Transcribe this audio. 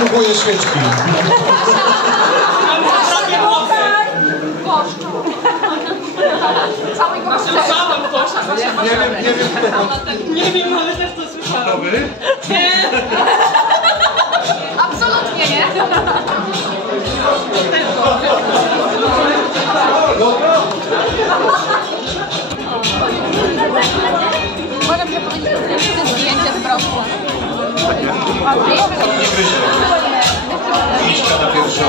próbuję świeczki. Nie wiem, ale też to słyszałam. Gotowy? Nie. Absolutnie nie. Może by powiedzieć, że to zdjęcie z prochu. Nie gryzie. Liścia na pierwszą.